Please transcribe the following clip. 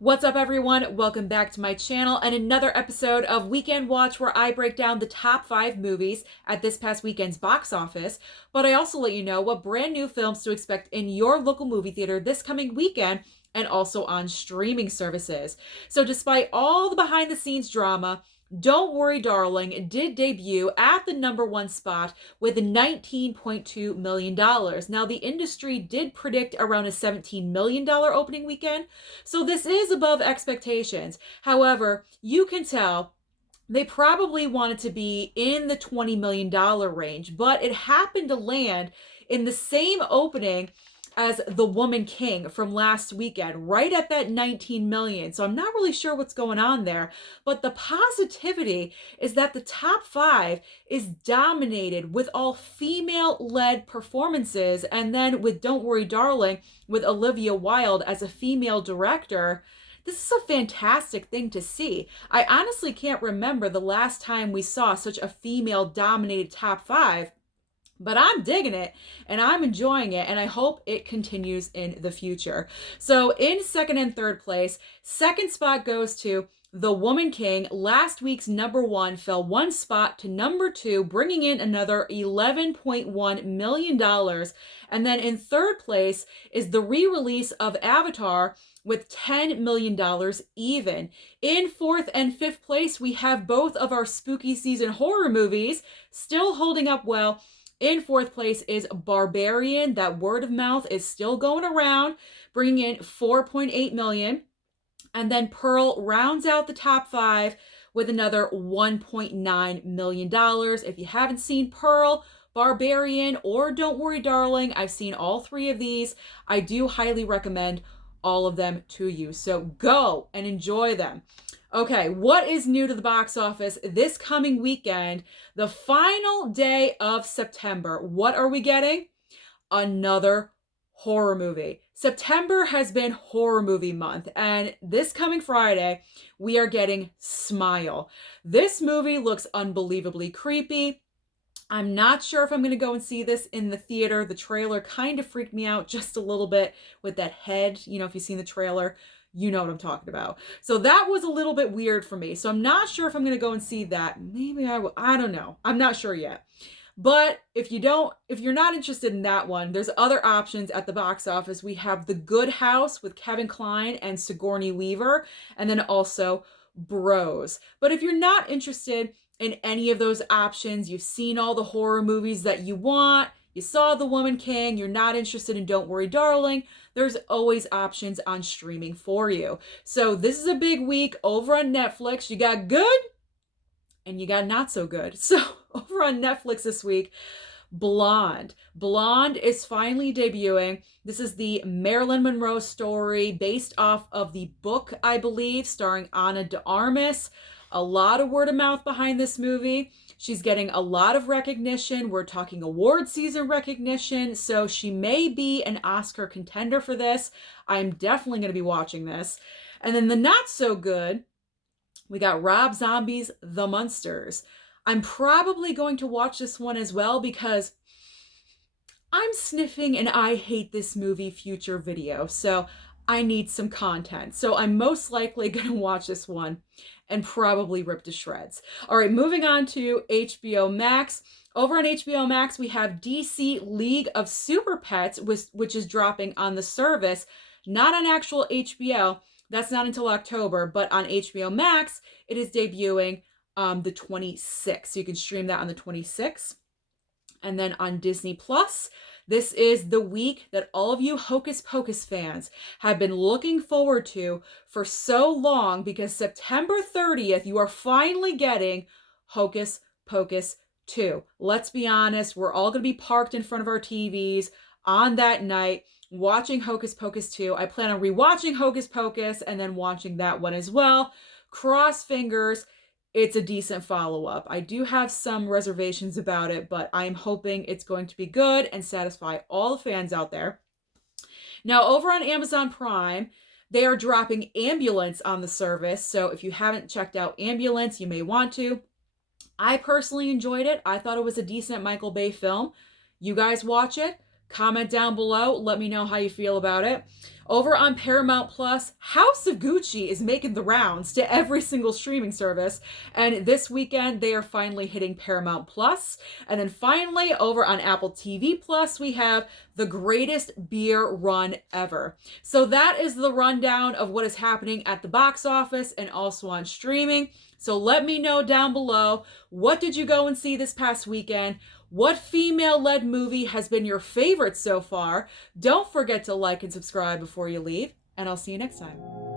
What's up, everyone? Welcome back to my channel and another episode of Weekend Watch, where I break down the top 5 movies at this past weekend's box office. But I also let you know what brand new films to expect in your local movie theater this coming weekend and also on streaming services. So despite all the behind the scenes drama, Don't Worry Darling did debut at the #1 spot with $19.2 million. Now, the industry did predict around a $17 million opening weekend, so this is above expectations. However, you can tell they probably wanted to be in the $20 million range, but it happened to land in the same opening as The Woman King from last weekend, right at that 19 million. So I'm not really sure what's going on there, but the positivity is that the top 5 is dominated with all female-led performances, and then with Don't Worry Darling with Olivia Wilde as a female director. This is a fantastic thing to see. I honestly can't remember the last time we saw such a female-dominated top 5, but I'm digging it and I'm enjoying it, and I hope it continues in the future. So in second and third place, second spot goes to The Woman King. Last week's #1 fell 1 spot to #2, bringing in another $11.1 million. And then in third place is the re-release of Avatar with $10 million even. In fourth and fifth place, we have both of our spooky season horror movies still holding up well. In fourth place is Barbarian. That word of mouth is still going around, bringing in $4.8 million. And then Pearl rounds out the top 5 with another $1.9 million. If you haven't seen Pearl, Barbarian, or Don't Worry Darling, I've seen all 3 of these. I do highly recommend all of them to you. So go and enjoy them. Okay, what is new to the box office this coming weekend? The final day of September. What are we getting? Another horror movie. September has been horror movie month, and this coming Friday, we are getting Smile. This movie looks unbelievably creepy. I'm not sure if I'm going to go and see this in the theater. The trailer kind of freaked me out just a little bit with that head. You know, if you've seen the trailer, you know what I'm talking about. So that was a little bit weird for me. So I'm not sure if I'm going to go and see that. Maybe I will. I don't know. I'm not sure yet. But if you're not interested in that one, there's other options at the box office. We have The Good House with Kevin Kline and Sigourney Weaver, and then also Bros. But if you're not interested in any of those options, you've seen all the horror movies that you want, you saw The Woman King, you're not interested in Don't Worry Darling, there's always options on streaming for you. So this is a big week over on Netflix. You got good and you got not so good. So over on Netflix this week, Blonde. Blonde is finally debuting. This is the Marilyn Monroe story based off of the book, I believe, starring Ana de Armas. A lot of word of mouth behind this movie. She's getting a lot of recognition. We're talking award season recognition, so she may be an Oscar contender for this. I'm definitely going to be watching this. And then the not so good, we got Rob Zombie's The Munsters. I'm probably going to watch this one as well because I'm sniffing an I hate this movie future video, so I need some content. So I'm most likely going to watch this one and probably rip to shreds. All right, moving on to HBO Max. Over on HBO Max, we have DC League of Super Pets, which is dropping on the service, not on actual HBO. That's not until October, but on HBO Max, it is debuting the 26th. So you can stream that on the 26th. And then on Disney Plus, this is the week that all of you Hocus Pocus fans have been looking forward to for so long, because September 30th, you are finally getting Hocus Pocus 2. Let's be honest, we're all going to be parked in front of our TVs on that night watching Hocus Pocus 2. I plan on rewatching Hocus Pocus and then watching that one as well. Cross fingers. It's a decent follow-up. I do have some reservations about it, but I'm hoping it's going to be good and satisfy all the fans out there. Now, over on Amazon Prime, they are dropping Ambulance on the service. So if you haven't checked out Ambulance, you may want to. I personally enjoyed it. I thought it was a decent Michael Bay film. You guys watch it. Comment down below. Let me know how you feel about it. Over on Paramount Plus, House of Gucci is making the rounds to every single streaming service. And this weekend, they are finally hitting Paramount Plus. And then finally, over on Apple TV Plus, we have The Greatest Beer Run Ever. So that is the rundown of what is happening at the box office and also on streaming. So let me know down below, what did you go and see this past weekend? What female-led movie has been your favorite so far? Don't forget to like and subscribe before you leave, and I'll see you next time.